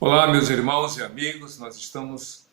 Olá, meus irmãos e amigos, nós estamos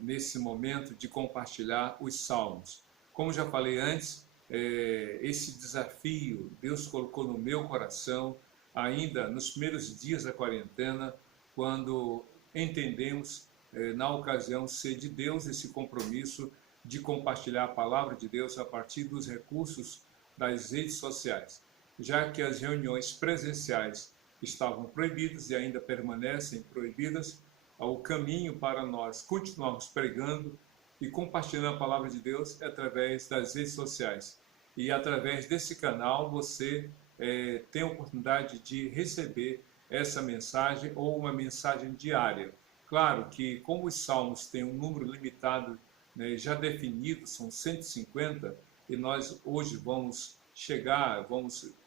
nesse momento de compartilhar os Salmos. Como já falei antes, esse desafio Deus colocou no meu coração ainda nos primeiros dias da quarentena, quando entendemos, na ocasião, ser de Deus esse compromisso de compartilhar a palavra de Deus a partir dos recursos das redes sociais, já que as reuniões presenciais estavam proibidas e ainda permanecem proibidas, o caminho para nós continuarmos pregando e compartilhando a palavra de Deus é através das redes sociais. E através desse canal você tem a oportunidade de receber essa mensagem ou uma mensagem diária. Claro que, como os salmos têm um número limitado, né, já definido, são 150, e nós hoje vamos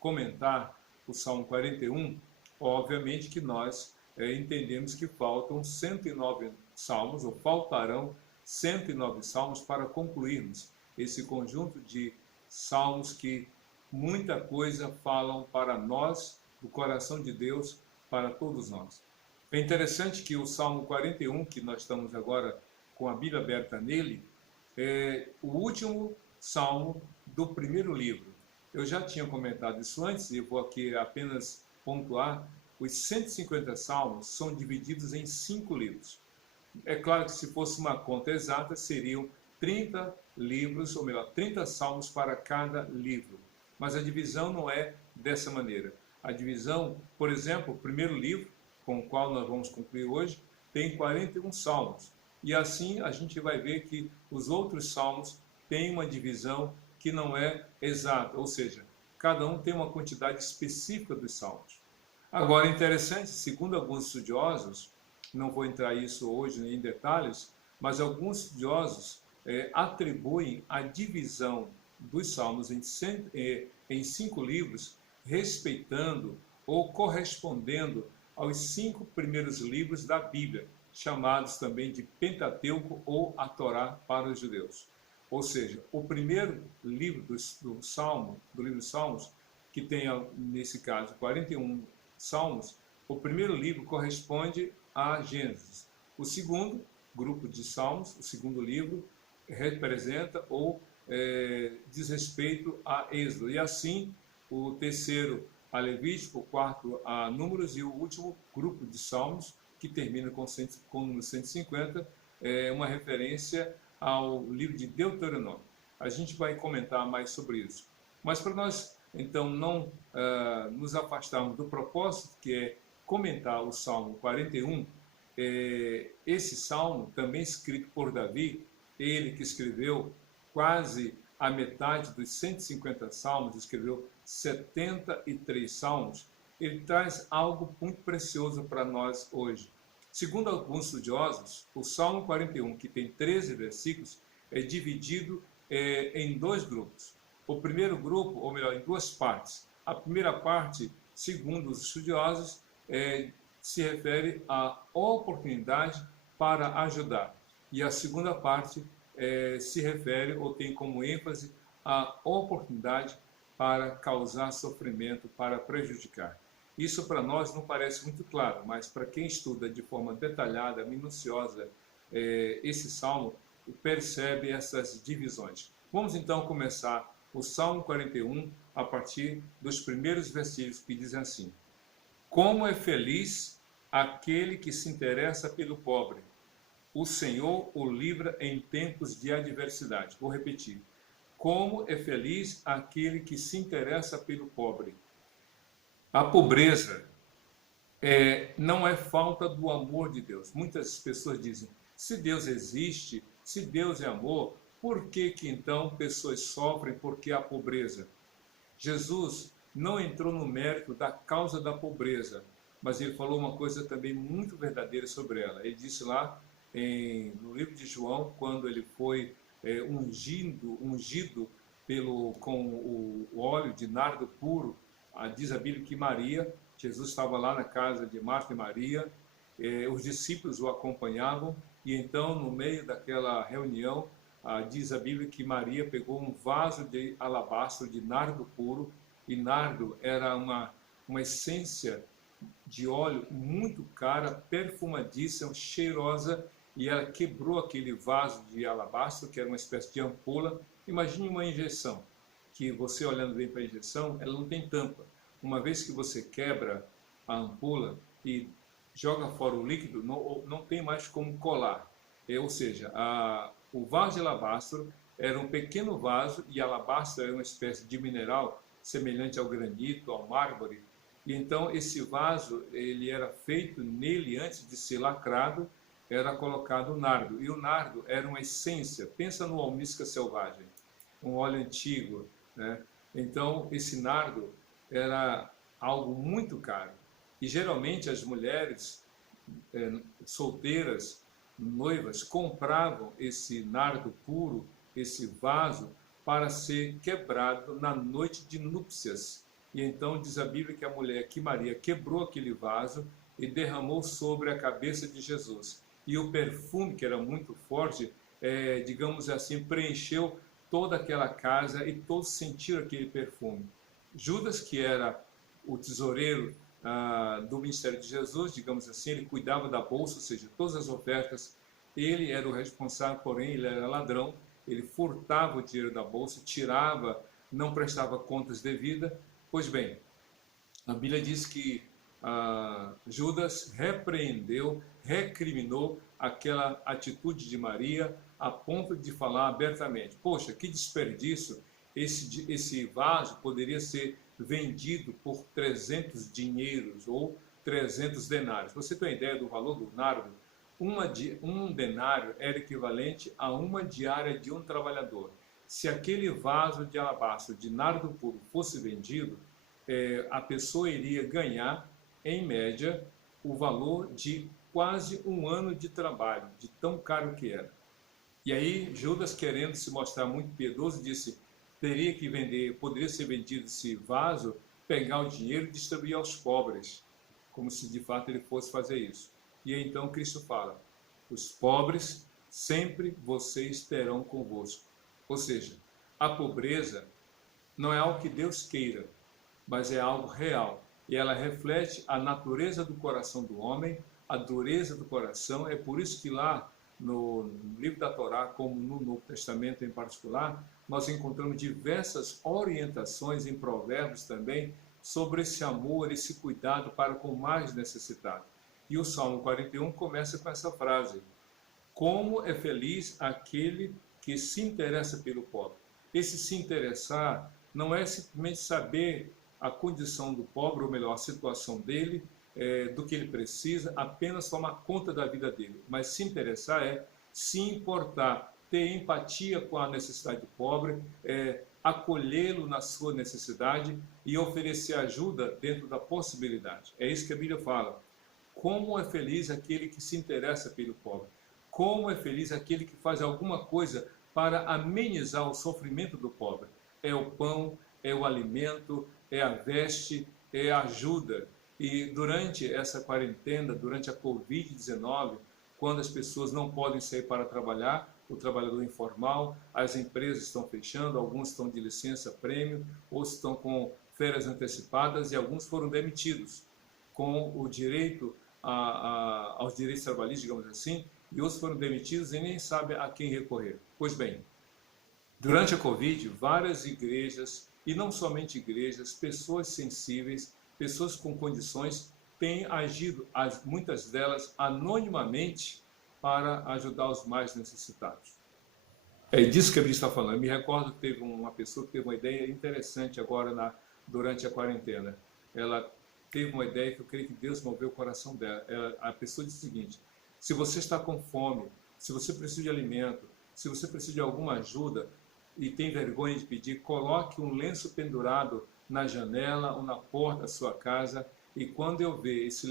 comentar o Salmo 41, obviamente que nós entendemos que faltam 109 salmos, ou faltarão 109 salmos para concluirmos esse conjunto de salmos que muita coisa falam para nós, do coração de Deus, para todos nós. É interessante que o Salmo 41, que nós estamos agora com a Bíblia aberta nele, é o último salmo do primeiro livro. Eu já tinha comentado isso antes e vou aqui apenas pontuar. Os 150 salmos são divididos em 5 livros. É claro que se fosse uma conta exata, seriam 30 livros, ou melhor, 30 salmos para cada livro. Mas a divisão não é dessa maneira. A divisão, por exemplo, o primeiro livro, com o qual nós vamos concluir hoje, tem 41 salmos. E assim a gente vai ver que os outros salmos têm uma divisão que não é exata, ou seja, cada um tem uma quantidade específica dos salmos. Agora, interessante, segundo alguns estudiosos, não vou entrar isso hoje em detalhes, mas alguns estudiosos atribuem a divisão dos salmos em 5 livros, respeitando ou correspondendo aos 5 primeiros livros da Bíblia, chamados também de Pentateuco ou a Torá para os judeus. Ou seja, o primeiro livro do livro dos Salmos, que tem, nesse caso, 41 salmos, o primeiro livro corresponde a Gênesis. O segundo grupo de salmos, o segundo livro, representa ou diz respeito a Êxodo. E assim, o terceiro a Levítico, o quarto a Números e o último grupo de salmos, que termina com o número 150, é uma referência ao livro de Deuteronômio. A gente vai comentar mais sobre isso. Mas para nós, então, não nos afastarmos do propósito, que é comentar o Salmo 41, esse salmo, também escrito por Davi, ele que escreveu quase a metade dos 150 salmos, escreveu 73 salmos, ele traz algo muito precioso para nós hoje. Segundo alguns estudiosos, o Salmo 41, que tem 13 versículos, é dividido em 2 grupos. O primeiro grupo, ou melhor, em 2 partes. A primeira parte, segundo os estudiosos, se refere à oportunidade para ajudar. E a segunda parte se refere, ou tem como ênfase, a oportunidade para causar sofrimento, para prejudicar. Isso para nós não parece muito claro, mas para quem estuda de forma detalhada, minuciosa, esse salmo, percebe essas divisões. Vamos então começar o Salmo 41 a partir dos primeiros versículos, que dizem assim: Como é feliz aquele que se interessa pelo pobre. O Senhor o livra em tempos de adversidade. Vou repetir. Como é feliz aquele que se interessa pelo pobre. A pobreza não é falta do amor de Deus. Muitas pessoas dizem, se Deus existe, se Deus é amor, por que então pessoas sofrem porque há pobreza? Jesus não entrou no mérito da causa da pobreza, mas ele falou uma coisa também muito verdadeira sobre ela. Ele disse lá no livro de João, quando ele foi ungido com o óleo de nardo puro, diz a Bíblia que Jesus estava lá na casa de Marta e Maria, os discípulos o acompanhavam, e então, no meio daquela reunião, diz a Bíblia que Maria pegou um vaso de alabastro de nardo puro, e nardo era uma essência de óleo muito cara, perfumadíssima, cheirosa, e ela quebrou aquele vaso de alabastro, que era uma espécie de ampola. Imagine uma injeção, que você olhando bem para a injeção, ela não tem tampa. Uma vez que você quebra a ampola e joga fora o líquido, não tem mais como colar. Ou seja, o vaso de alabastro era um pequeno vaso, e alabastro era uma espécie de mineral semelhante ao granito, ao mármore. E então esse vaso, ele era feito nele, antes de ser lacrado, era colocado o nardo. E o nardo era uma essência. Pensa no almíscar selvagem, um óleo antigo, né? Então esse nardo era algo muito caro. E geralmente as mulheres solteiras, noivas, compravam esse nardo puro, esse vaso, para ser quebrado na noite de núpcias. E então diz a Bíblia que a mulher, que Maria, quebrou aquele vaso e derramou sobre a cabeça de Jesus. E o perfume, que era muito forte, digamos assim, preencheu toda aquela casa, e todos sentiram aquele perfume. Judas, que era o tesoureiro do ministério de Jesus, digamos assim, ele cuidava da bolsa, ou seja, todas as ofertas, ele era o responsável, porém ele era ladrão, ele furtava o dinheiro da bolsa, tirava, não prestava contas devidas. Pois bem, a Bíblia diz que Judas repreendeu, recriminou aquela atitude de Maria, a ponto de falar abertamente: poxa, que desperdício, esse vaso poderia ser vendido por 300 dinheiros ou 300 denários. Você tem ideia do valor do nardo? Um denário era equivalente a uma diária de um trabalhador. Se aquele vaso de alabastro de nardo puro fosse vendido, a pessoa iria ganhar, em média, o valor de quase um ano de trabalho, de tão caro que era. E aí Judas, querendo se mostrar muito piedoso, disse: teria que vender, poderia ser vendido esse vaso, pegar o dinheiro e distribuir aos pobres, como se de fato ele fosse fazer isso. E aí, então Cristo fala: os pobres sempre vocês terão convosco. Ou seja, a pobreza não é algo que Deus queira, mas é algo real. E ela reflete a natureza do coração do homem, a dureza do coração. É por isso que lá no livro da Torá, como no Novo Testamento em particular, nós encontramos diversas orientações em Provérbios também sobre esse amor, esse cuidado para com o mais necessitado. E o Salmo 41 começa com essa frase: como é feliz aquele que se interessa pelo pobre. Esse se interessar não é simplesmente saber a condição do pobre, ou melhor, a situação dele, do que ele precisa, apenas tomar conta da vida dele. Mas se interessar é se importar, ter empatia com a necessidade do pobre, acolhê-lo na sua necessidade e oferecer ajuda dentro da possibilidade. É isso que a Bíblia fala. Como é feliz aquele que se interessa pelo pobre. Como é feliz aquele que faz alguma coisa para amenizar o sofrimento do pobre. É o pão, é o alimento, é a veste, é a ajuda. E durante essa quarentena, durante a Covid-19, quando as pessoas não podem sair para trabalhar, o trabalhador informal, as empresas estão fechando, alguns estão de licença prêmio, outros estão com férias antecipadas e alguns foram demitidos com o direito aos direitos trabalhistas, digamos assim, e outros foram demitidos e nem sabem a quem recorrer. Pois bem, durante a Covid, várias igrejas, e não somente igrejas, pessoas sensíveis, pessoas com condições, têm agido, muitas delas anonimamente, para ajudar os mais necessitados. É disso que a Bíblia está falando. Eu me recordo que teve uma pessoa que teve uma ideia interessante agora durante a quarentena. Ela teve uma ideia que eu creio que Deus moveu o coração dela. A pessoa disse o seguinte: se você está com fome, se você precisa de alimento, se você precisa de alguma ajuda e tem vergonha de pedir, coloque um lenço pendurado na janela ou na porta da sua casa, e quando eu ver esse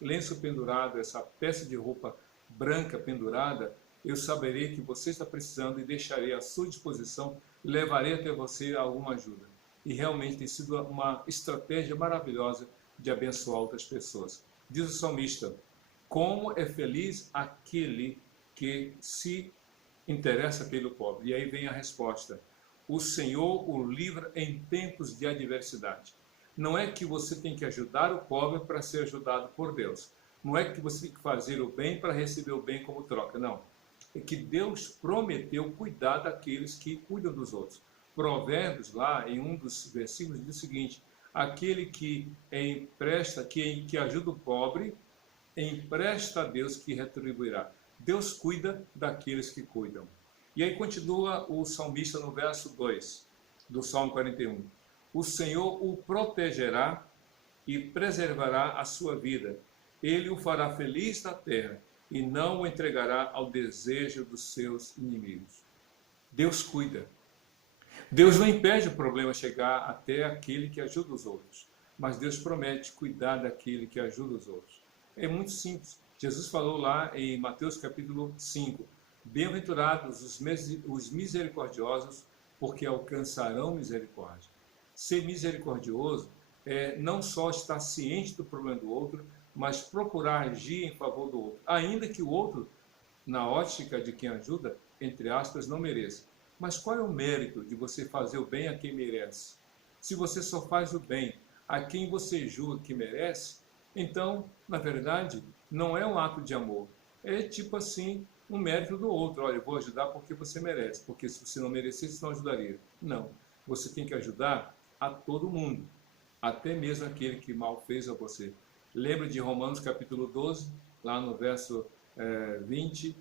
lenço pendurado, essa peça de roupa branca pendurada, eu saberei que você está precisando e deixarei à sua disposição, levarei até você alguma ajuda. E realmente tem sido uma estratégia maravilhosa de abençoar outras pessoas. Diz o salmista: como é feliz aquele que se interessa pelo pobre. E aí vem a resposta: o Senhor o livra em tempos de adversidade. Não é que você tem que ajudar o pobre para ser ajudado por Deus. Não é que você tem que fazer o bem para receber o bem como troca. Não. É que Deus prometeu cuidar daqueles que cuidam dos outros. Provérbios, lá em um dos versículos, diz o seguinte: aquele que empresta, que ajuda o pobre, empresta a Deus que retribuirá. Deus cuida daqueles que cuidam. E aí continua o salmista no verso 2 do Salmo 41. O Senhor o protegerá e preservará a sua vida. Ele o fará feliz na terra e não o entregará ao desejo dos seus inimigos. Deus cuida. Deus não impede o problema chegar até aquele que ajuda os outros, mas Deus promete cuidar daquele que ajuda os outros. É muito simples. Jesus falou lá em Mateus capítulo 5, bem-aventurados os misericordiosos, porque alcançarão misericórdia. Ser misericordioso é não só estar ciente do problema do outro, mas procurar agir em favor do outro, ainda que o outro, na ótica de quem ajuda, entre aspas, não mereça. Mas qual é o mérito de você fazer o bem a quem merece? Se você só faz o bem a quem você julga que merece, então, na verdade, não é um ato de amor. É tipo assim, um mérito do outro. Olha, eu vou ajudar porque você merece, porque se você não merecesse, não ajudaria. Não. Você tem que ajudar a todo mundo, até mesmo aquele que mal fez a você. Lembra de Romanos capítulo 12, lá no verso 20,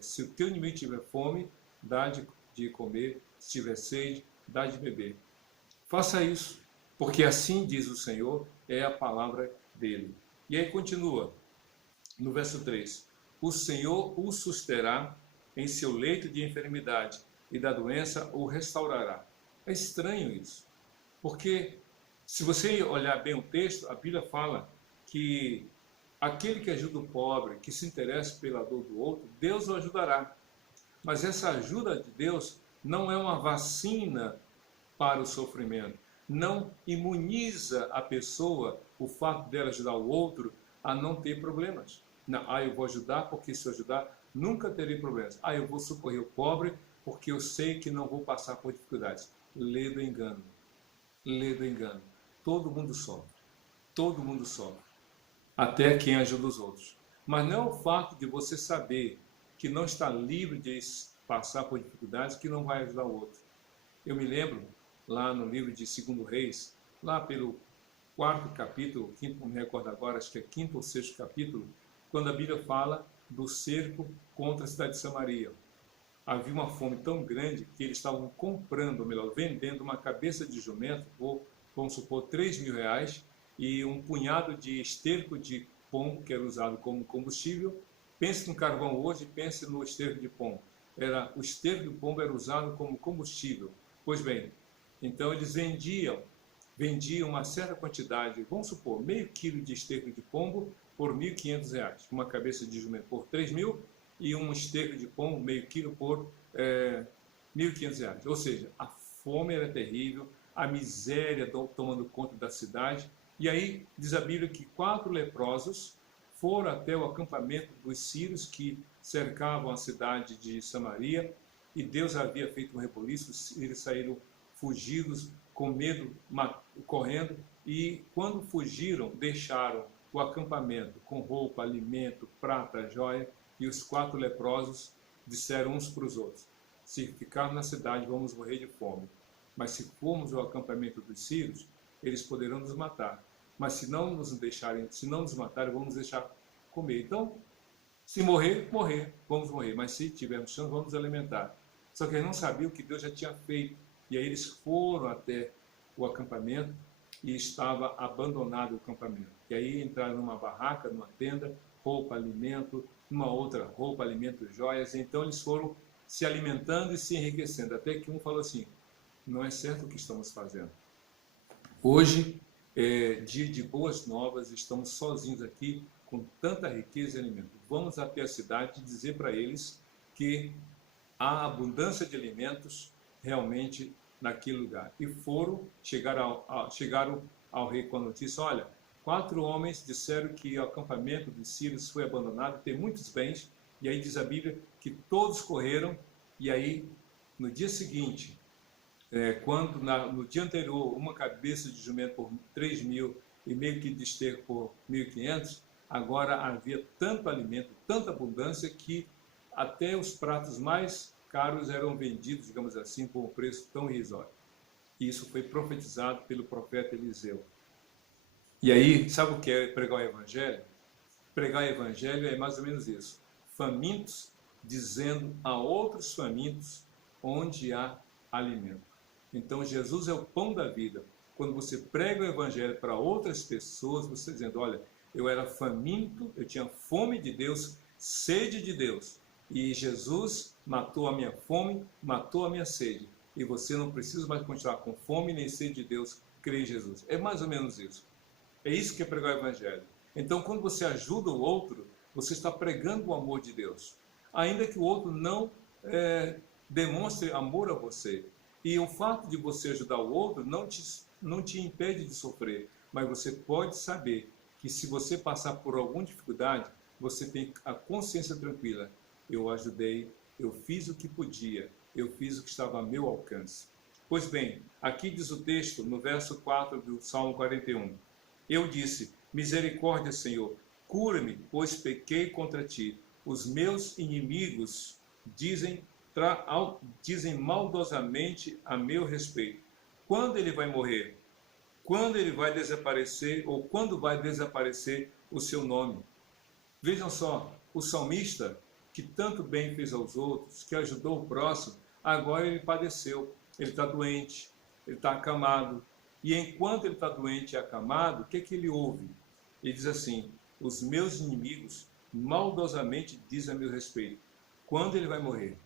se o teu inimigo tiver fome, dá de comer, se tiver sede, dá de beber. Faça isso, porque assim diz o Senhor, é a palavra dele. E aí continua, no verso 3, o Senhor o susterá em seu leito de enfermidade e da doença o restaurará. É estranho isso, porque se você olhar bem o texto, a Bíblia fala que aquele que ajuda o pobre, que se interessa pela dor do outro, Deus o ajudará. Mas essa ajuda de Deus não é uma vacina para o sofrimento. Não imuniza a pessoa, o fato dela ajudar o outro, a não ter problemas. Não, eu vou ajudar porque se eu ajudar, nunca terei problemas. Eu vou socorrer o pobre porque eu sei que não vou passar por dificuldades. Lê do engano. Lê do engano. Todo mundo sofre. Todo mundo sofre. Até quem ajuda os outros. Mas não é o fato de você saber que não está livre de passar por dificuldades que não vai ajudar o outro. Eu me lembro, lá no livro de 2 Reis, lá pelo 4º capítulo, quinto, não me recordo agora, acho que é 5º ou 6º capítulo, quando a Bíblia fala do cerco contra a cidade de Samaria. Havia uma fome tão grande que eles estavam comprando, ou melhor, vendendo uma cabeça de jumento por, vamos supor, R$3.000 e um punhado de esterco de pombo, que era usado como combustível. Pense no carvão hoje, pense no esterco de pombo. O esterco de pombo era usado como combustível. Pois bem, então eles vendiam uma certa quantidade, vamos supor, meio quilo de esterco de pombo por R$1.500, uma cabeça de jumento por R$3.000 e um esterco de pombo, meio quilo, por R$1.500. Ou seja, a fome era terrível, a miséria tomando conta da cidade. E aí diz a Bíblia que 4 leprosos foram até o acampamento dos sírios que cercavam a cidade de Samaria, e Deus havia feito um reboliço, os sírios saíram fugidos, com medo, correndo, e quando fugiram, deixaram o acampamento com roupa, alimento, prata, joia, e os 4 leprosos disseram uns para os outros: se ficarmos na cidade, vamos morrer de fome. Mas se formos ao acampamento dos sírios, eles poderão nos matar. Mas se não nos matarem, vamos deixar comer. Então, se morrer, vamos morrer. Mas se tivermos chance, vamos nos alimentar. Só que eles não sabiam o que Deus já tinha feito. E aí eles foram até o acampamento e estava abandonado o acampamento. E aí entraram numa barraca, numa tenda, roupa, alimento, numa outra roupa, alimento, joias. Então eles foram se alimentando e se enriquecendo. Até que um falou assim: não é certo o que estamos fazendo. Hoje é dia de boas novas, estamos sozinhos aqui com tanta riqueza e alimento. Vamos até a cidade e dizer para eles que há abundância de alimentos realmente naquele lugar. E chegaram ao rei com a notícia: olha, 4 homens disseram que o acampamento dos sírios foi abandonado, tem muitos bens. E aí diz a Bíblia que todos correram, e aí no dia seguinte Quando no dia anterior uma cabeça de jumento por 3.000 e meio que de esterco por 1.500, agora havia tanto alimento, tanta abundância, que até os pratos mais caros eram vendidos, digamos assim, por um preço tão irrisório. E isso foi profetizado pelo profeta Eliseu. E aí, sabe o que é pregar o evangelho? Pregar o evangelho é mais ou menos isso. Famintos dizendo a outros famintos onde há alimento. Então, Jesus é o pão da vida. Quando você prega o evangelho para outras pessoas, você está dizendo, olha, eu era faminto, eu tinha fome de Deus, sede de Deus. E Jesus matou a minha fome, matou a minha sede. E você não precisa mais continuar com fome nem sede de Deus, crê em Jesus. É mais ou menos isso. É isso que é pregar o evangelho. Então, quando você ajuda o outro, você está pregando o amor de Deus. Ainda que o outro não demonstre amor a você. E o fato de você ajudar o outro não te impede de sofrer. Mas você pode saber que se você passar por alguma dificuldade, você tem a consciência tranquila. Eu ajudei, eu fiz o que podia, eu fiz o que estava a meu alcance. Pois bem, aqui diz o texto, no verso 4 do Salmo 41. Eu disse, misericórdia, Senhor, cura-me, pois pequei contra ti. Os meus inimigos dizem maldosamente a meu respeito. Quando ele vai morrer? Quando ele vai desaparecer, ou quando vai desaparecer o seu nome? Vejam só, o salmista, que tanto bem fez aos outros, que ajudou o próximo, agora ele padeceu, ele está doente, ele está acamado. E enquanto ele está doente e acamado, o que ele ouve? Ele diz assim, os meus inimigos maldosamente dizem a meu respeito. Quando ele vai morrer?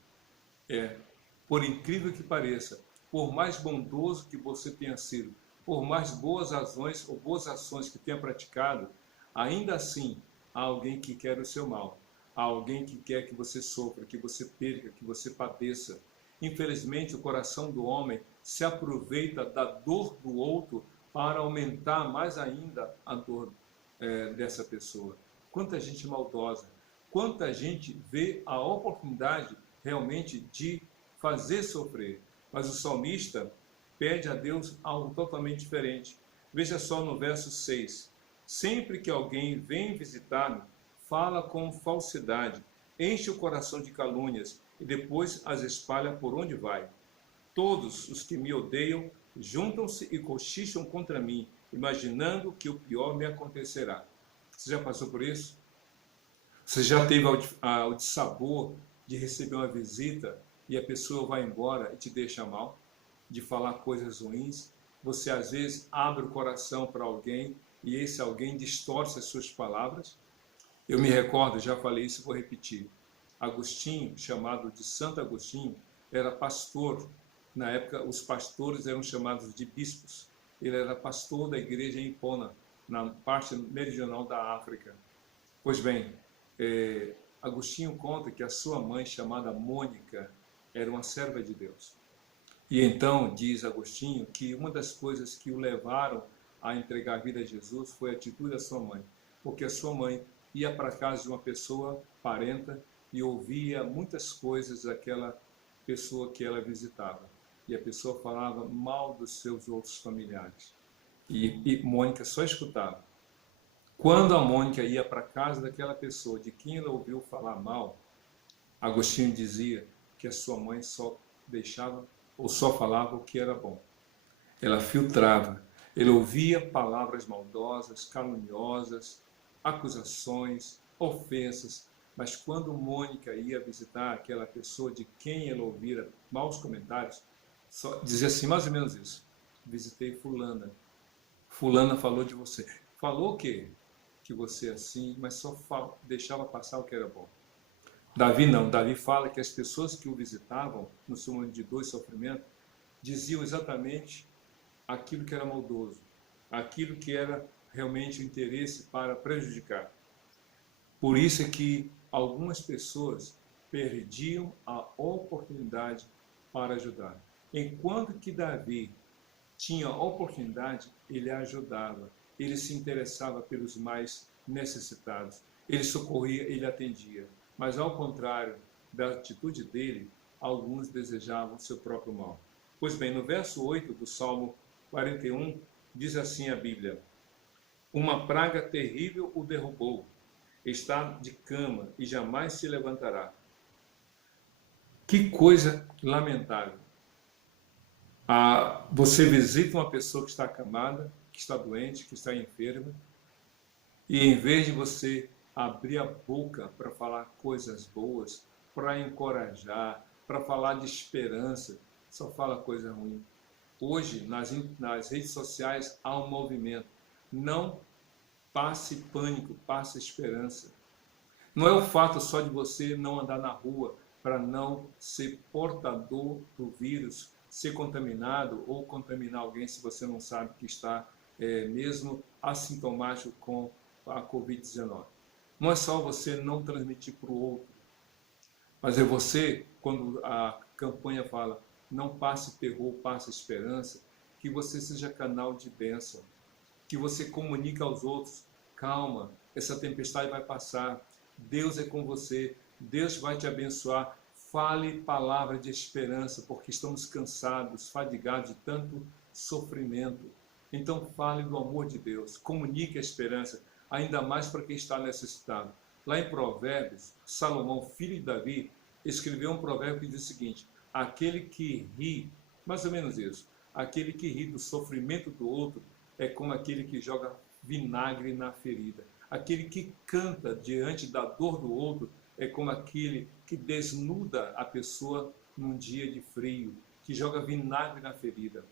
Por incrível que pareça, por mais bondoso que você tenha sido, por mais boas razões ou boas ações que tenha praticado, ainda assim há alguém que quer o seu mal, há alguém que quer que você sofra, que você perca, que você padeça. Infelizmente, o coração do homem se aproveita da dor do outro para aumentar mais ainda a dor dessa pessoa. Quanta gente maldosa, quanta gente vê a oportunidade realmente de fazer sofrer. Mas o salmista pede a Deus algo totalmente diferente. Veja só no verso 6. Sempre que alguém vem visitar-me, fala com falsidade, enche o coração de calúnias e depois as espalha por onde vai. Todos os que me odeiam juntam-se e cochicham contra mim, imaginando que o pior me acontecerá. Você já passou por isso? Você já teve o dissabor de receber uma visita e a pessoa vai embora e te deixa mal? De falar coisas ruins? Você às vezes abre o coração para alguém e esse alguém distorce as suas palavras? Eu me recordo, já falei isso, vou repetir. Agostinho, chamado de Santo Agostinho, era pastor. Na época, os pastores eram chamados de bispos. Ele era pastor da igreja em Hipona, na parte meridional da África. Pois bem, Agostinho conta que a sua mãe, chamada Mônica, era uma serva de Deus. E então, diz Agostinho, que uma das coisas que o levaram a entregar a vida a Jesus foi a atitude da sua mãe. Porque a sua mãe ia para a casa de uma pessoa parenta e ouvia muitas coisas daquela pessoa que ela visitava. E a pessoa falava mal dos seus outros familiares. E Mônica só escutava. Quando a Mônica ia para a casa daquela pessoa de quem ela ouviu falar mal, Agostinho dizia que a sua mãe só deixava ou só falava o que era bom. Ela filtrava. Ele ouvia palavras maldosas, caluniosas, acusações, ofensas, mas quando Mônica ia visitar aquela pessoa de quem ela ouvira maus comentários, só dizia assim, mais ou menos isso. Visitei fulana. Fulana falou de você. Falou o quê? Que você é assim, mas só deixava passar o que era bom. Davi não. Davi fala que as pessoas que o visitavam, no seu momento de dor e sofrimento, diziam exatamente aquilo que era maldoso, aquilo que era realmente o interesse para prejudicar. Por isso é que algumas pessoas perdiam a oportunidade para ajudar. Enquanto que Davi tinha a oportunidade, ele ajudava, ele se interessava pelos mais necessitados, ele socorria, ele atendia. Mas ao contrário da atitude dele, alguns desejavam seu próprio mal. Pois bem, no verso 8 do Salmo 41, diz assim a Bíblia: uma praga terrível o derrubou, está de cama e jamais se levantará. Que coisa lamentável. Você visita uma pessoa que está acamada, que está doente, que está enferma, e em vez de você abrir a boca para falar coisas boas, para encorajar, para falar de esperança, só fala coisa ruim. Hoje, nas redes sociais, há um movimento. Não passe pânico, passe esperança. Não é o fato só de você não andar na rua para não ser portador do vírus, ser contaminado ou contaminar alguém se você não sabe que está mesmo assintomático com a Covid-19. Não é só você não transmitir para o outro, mas é você, quando a campanha fala não passe terror, passe esperança, que você seja canal de bênção, que você comunique aos outros: calma, essa tempestade vai passar, Deus é com você, Deus vai te abençoar. Fale palavra de esperança, porque estamos cansados, fadigados de tanto sofrimento. Então fale do amor de Deus, comunique a esperança, ainda mais para quem está necessitado. Lá em Provérbios, Salomão, filho de Davi, escreveu um provérbio que diz o seguinte: aquele que ri, mais ou menos isso, aquele que ri do sofrimento do outro é como aquele que joga vinagre na ferida. Aquele que canta diante da dor do outro é como aquele que desnuda a pessoa num dia de frio, que joga vinagre na ferida.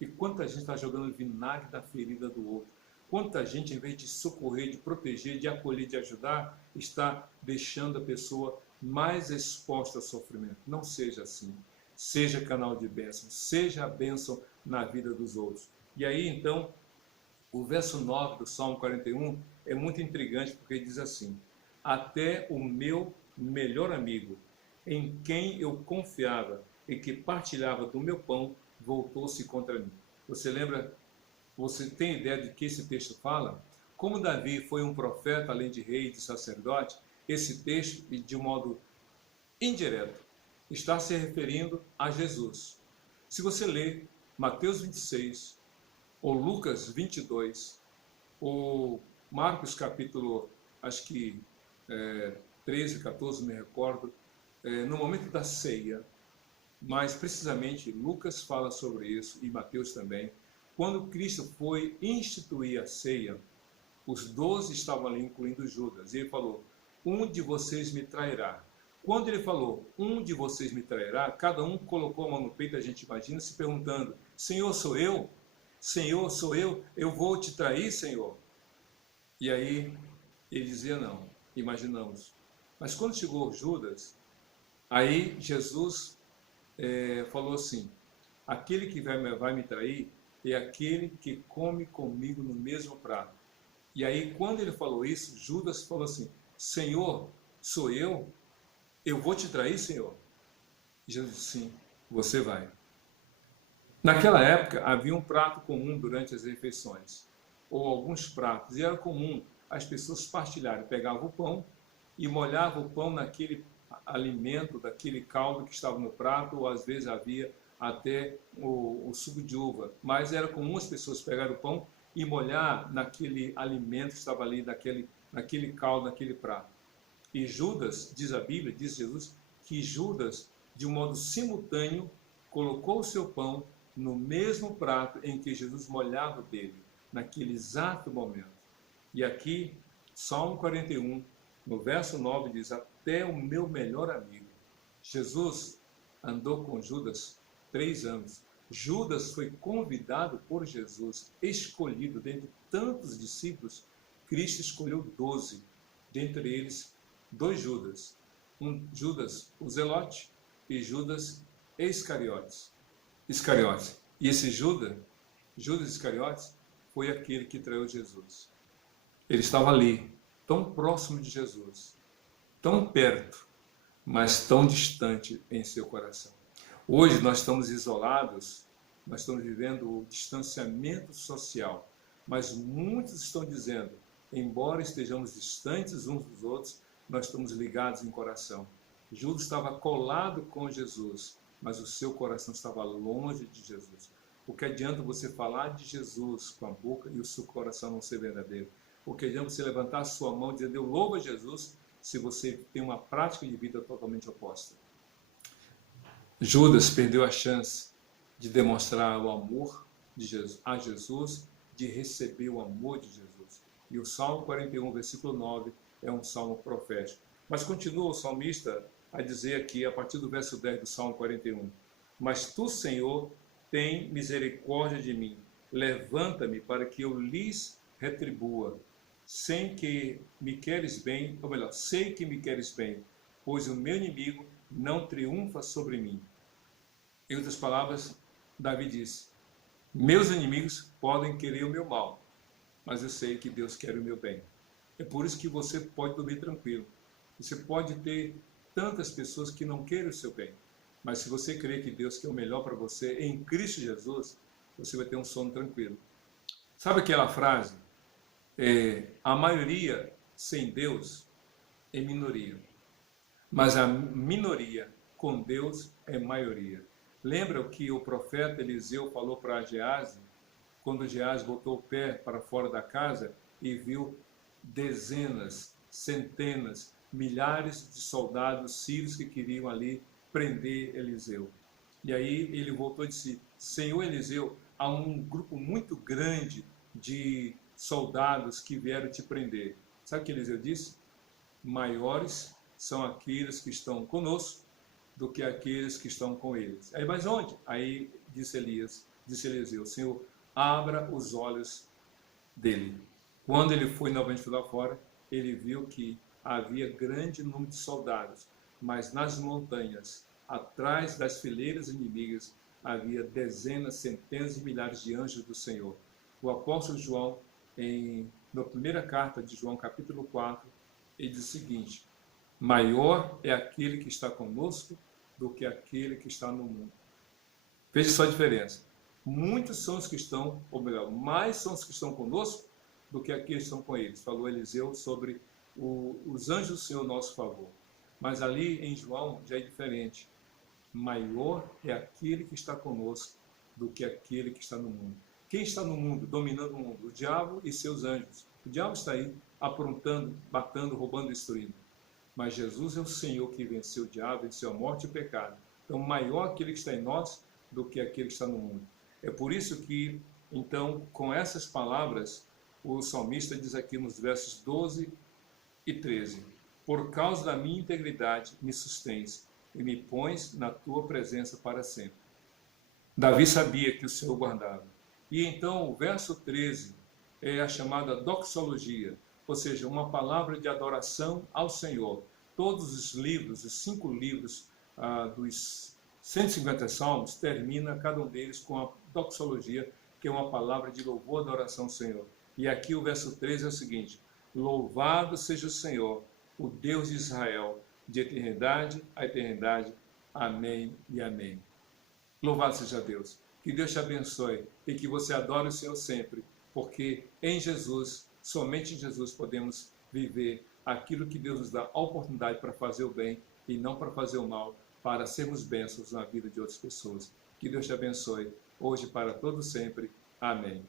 E quanta gente está jogando vinagre na ferida do outro? Quanta gente, em vez de socorrer, de proteger, de acolher, de ajudar, está deixando a pessoa mais exposta ao sofrimento? Não seja assim. Seja canal de bênção, seja a bênção na vida dos outros. E aí, então, o verso 9 do Salmo 41 é muito intrigante, porque diz assim: até o meu melhor amigo, em quem eu confiava e que partilhava do meu pão, voltou-se contra mim. Você lembra, você tem ideia de que esse texto fala? Como Davi foi um profeta, além de rei e de sacerdote, esse texto, de um modo indireto, está se referindo a Jesus. Se você ler Mateus 26, ou Lucas 22, ou Marcos capítulo, acho que 13, 14, me recordo, no momento da ceia, mas precisamente Lucas fala sobre isso, e Mateus também. Quando Cristo foi instituir a ceia, os 12 estavam ali, incluindo Judas, e ele falou: um de vocês me trairá. Quando ele falou, um de vocês me trairá, cada um colocou a mão no peito, a gente imagina, se perguntando: Senhor, sou eu? Senhor, sou eu? Eu vou te trair, Senhor? E aí ele dizia: não, imaginamos. Mas quando chegou Judas, aí Jesus falou assim: aquele que vai me trair é aquele que come comigo no mesmo prato. E aí, quando ele falou isso, Judas falou assim: Senhor, sou eu? Eu vou te trair, Senhor? E Jesus disse: sim, você vai. Naquela época, havia um prato comum durante as refeições, ou alguns pratos, e era comum as pessoas partilharem. Pegavam o pão e molhavam o pão naquele alimento, daquele caldo que estava no prato, ou às vezes havia até o suco de uva. Mas era comum as pessoas pegarem o pão e molhar naquele alimento que estava ali, naquele caldo, naquele prato. E Judas, diz a Bíblia, diz Jesus, que Judas, de um modo simultâneo, colocou o seu pão no mesmo prato em que Jesus molhava o dele, naquele exato momento. E aqui, Salmo 41, no verso 9, diz: até o meu melhor amigo. Jesus andou com Judas 3 anos. Judas foi convidado por Jesus, escolhido dentre tantos discípulos. Cristo escolheu 12, dentre eles 2 Judas. Um Judas o Zelote e Judas Iscariotes. E esse Judas Iscariotes, foi aquele que traiu Jesus. Ele estava ali, tão próximo de Jesus, tão perto, mas tão distante em seu coração. Hoje nós estamos isolados, nós estamos vivendo o distanciamento social, mas muitos estão dizendo: embora estejamos distantes uns dos outros, nós estamos ligados em coração. Judas estava colado com Jesus, mas o seu coração estava longe de Jesus. O que adianta você falar de Jesus com a boca e o seu coração não ser verdadeiro? O que adianta você levantar a sua mão e dizer, eu louvo a Jesus, se você tem uma prática de vida totalmente oposta? Judas perdeu a chance de demonstrar o amor de Jesus, a Jesus, de receber o amor de Jesus. E o Salmo 41, versículo 9, é um salmo profético. Mas continua o salmista a dizer aqui, a partir do verso 10 do Salmo 41, mas tu, Senhor, tem misericórdia de mim, levanta-me para que eu lhes retribua, sem que me queres bem, ou melhor, sei que me queres bem, pois o meu inimigo não triunfa sobre mim. Em outras palavras, Davi disse, meus inimigos podem querer o meu mal, mas eu sei que Deus quer o meu bem. É por isso que você pode dormir tranquilo. Você pode ter tantas pessoas que não querem o seu bem, mas se você crer que Deus quer o melhor para você em Cristo Jesus, você vai ter um sono tranquilo. Sabe aquela frase? A maioria sem Deus é minoria, mas a minoria com Deus é maioria. Lembra o que o profeta Eliseu falou para Geazi, quando Geazi botou o pé para fora da casa e viu dezenas, centenas, milhares de soldados sírios que queriam ali prender Eliseu. E aí ele voltou e disse, Senhor Eliseu, há um grupo muito grande de soldados que vieram te prender. Sabe o que Eliseu disse? Maiores são aqueles que estão conosco do que aqueles que estão com eles. Aí, mas onde? Aí disse Eliseu, Senhor, abra os olhos dele. Quando ele foi novamente lá fora, ele viu que havia grande número de soldados, mas nas montanhas, atrás das fileiras inimigas, havia dezenas, centenas de milhares de anjos do Senhor. O apóstolo João, na primeira carta de João, capítulo 4, ele diz o seguinte, maior é aquele que está conosco do que aquele que está no mundo. Veja só a diferença. Muitos são os que estão, ou melhor, mais são os que estão conosco do que aqueles que estão com eles. Falou Eliseu sobre os anjos do Senhor, nosso favor. Mas ali em João já é diferente. Maior é aquele que está conosco do que aquele que está no mundo. Quem está no mundo, dominando o mundo? O diabo e seus anjos. O diabo está aí aprontando, matando, roubando, destruindo. Mas Jesus é o Senhor que venceu o diabo, venceu a morte e o pecado. Então, maior aquele que está em nós do que aquele que está no mundo. É por isso que, então, com essas palavras, o salmista diz aqui nos versos 12 e 13, por causa da minha integridade me sustens e me pões na tua presença para sempre. Davi sabia que o Senhor guardava. E então o verso 13 é a chamada doxologia, ou seja, uma palavra de adoração ao Senhor. Todos os livros, os 5 livros dos 150 salmos, termina cada um deles com a doxologia, que é uma palavra de louvor e adoração ao Senhor. E aqui o verso 13 é o seguinte, louvado seja o Senhor, o Deus de Israel, de eternidade a eternidade. Amém e amém. Louvado seja Deus. Que Deus te abençoe e que você adore o Senhor sempre, porque em Jesus, somente em Jesus, podemos viver aquilo que Deus nos dá a oportunidade para fazer o bem e não para fazer o mal, para sermos bênçãos na vida de outras pessoas. Que Deus te abençoe, hoje e para todo sempre. Amém.